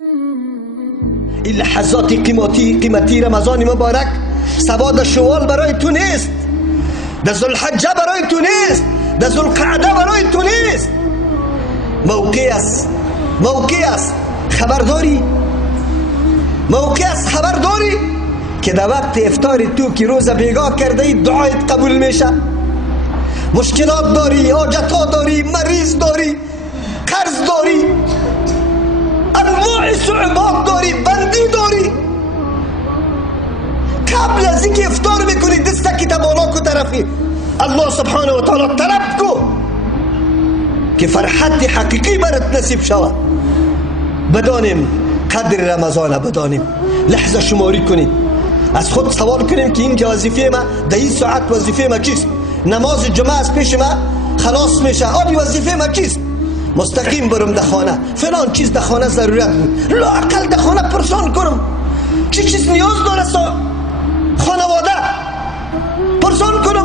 این لحظات قیمتی رمضان مبارک سواد شوال برای تو نیست، در ذوالحجه برای تو نیست، در ذوالقعده برای تو نیست. موقع است خبرداری، موقع است خبرداری که در وقت افطار تو که روزه بیگاه کرده ای دعایت قبول میشه. مشکلات داری، حاجتات داری، مریض داری، قرض داری، انواع صعوبات داری، بندی داری. قبل از اینکه افطار میکنی دسته که بالا کو طرفی الله سبحانه و تعالی طلب کو که فرحت حقیقی برات نصیب شود. بدانیم قدر رمضان، بدانیم لحظه شماری کنید، از خود سوال کنیم که این وظیفه ما در این ساعت وظیفه ما چیست؟ نماز جمعه از پیش ما خلاص میشه، آدی وظیفه ما چیست؟ مستقیم برم در خانه، فلان چیز در خانه ضرورت بود، لااقل در خانه پرسان کنم چی چیز نیاز داره خانواده، پرسان کنم،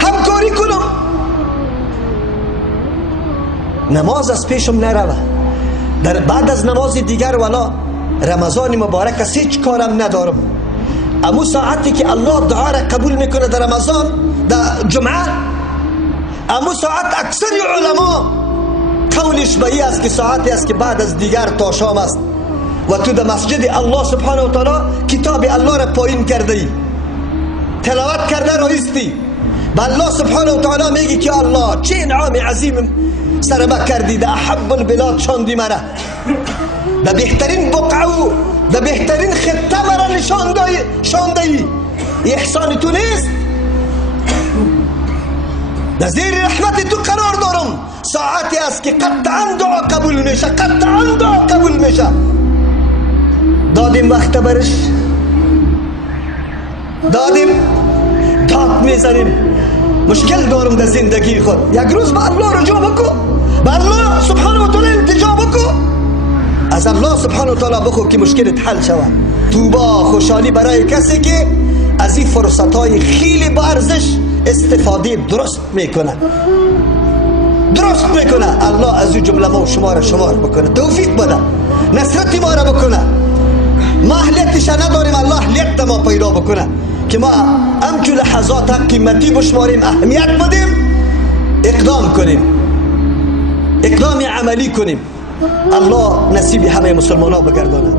همکاری کنم. نماز از پیشم نروه، در بعد از نماز دیگر والا رمضان مبارک است هیچ کارم ندارم. امو ساعتی که الله دعا را قبول میکنه در رمضان، در جمعه، امو ساعت اکثر علما قولش به این است که ساعتی است که بعد از دیگر تا شام است و تو در مسجد الله سبحانه و تعالی کتاب الله را پایین کرده ای، تلاوت کرده رایستی، به الله سبحانه و تعالی میگی که الله چه انعام عظیم سر ما کردی، در احب البلاد شاندی مرا، در بهترین بقعه و در بهترین خطه مرا شانده ای. احسان تو نیست؟ در زیر رحمت تو قرار دارم. ساعتی است که قطعا دعا قبول میشه، قطعا دعا قبول میشه. دادیم وقت برش، دادیم داد میزنیم. مشکل دارم در زندگی خود، یک روز به الله رجوع بکو، به الله سبحانه و تعالی التجا بکو، از الله سبحانه و تعالی بخو که مشکلت حل شود. توبه خوشحالی برای کسی که از این فرصتهای خیلی با ارزش استفاده درست میکنه، درست میکنه. الله از این جمله ما و شما را شمار بکنه، توفیق بده، نصرت ما را بکنه. ما اهلیتش نداریم، الله اهلیت ما پیدا بکنه که ما همچون لحظات قیمتی بشماریم، اهمیت بدیم، اقدام کنیم، اقدام عملی کنیم. الله نصیب همه مسلمان ها بگردانه.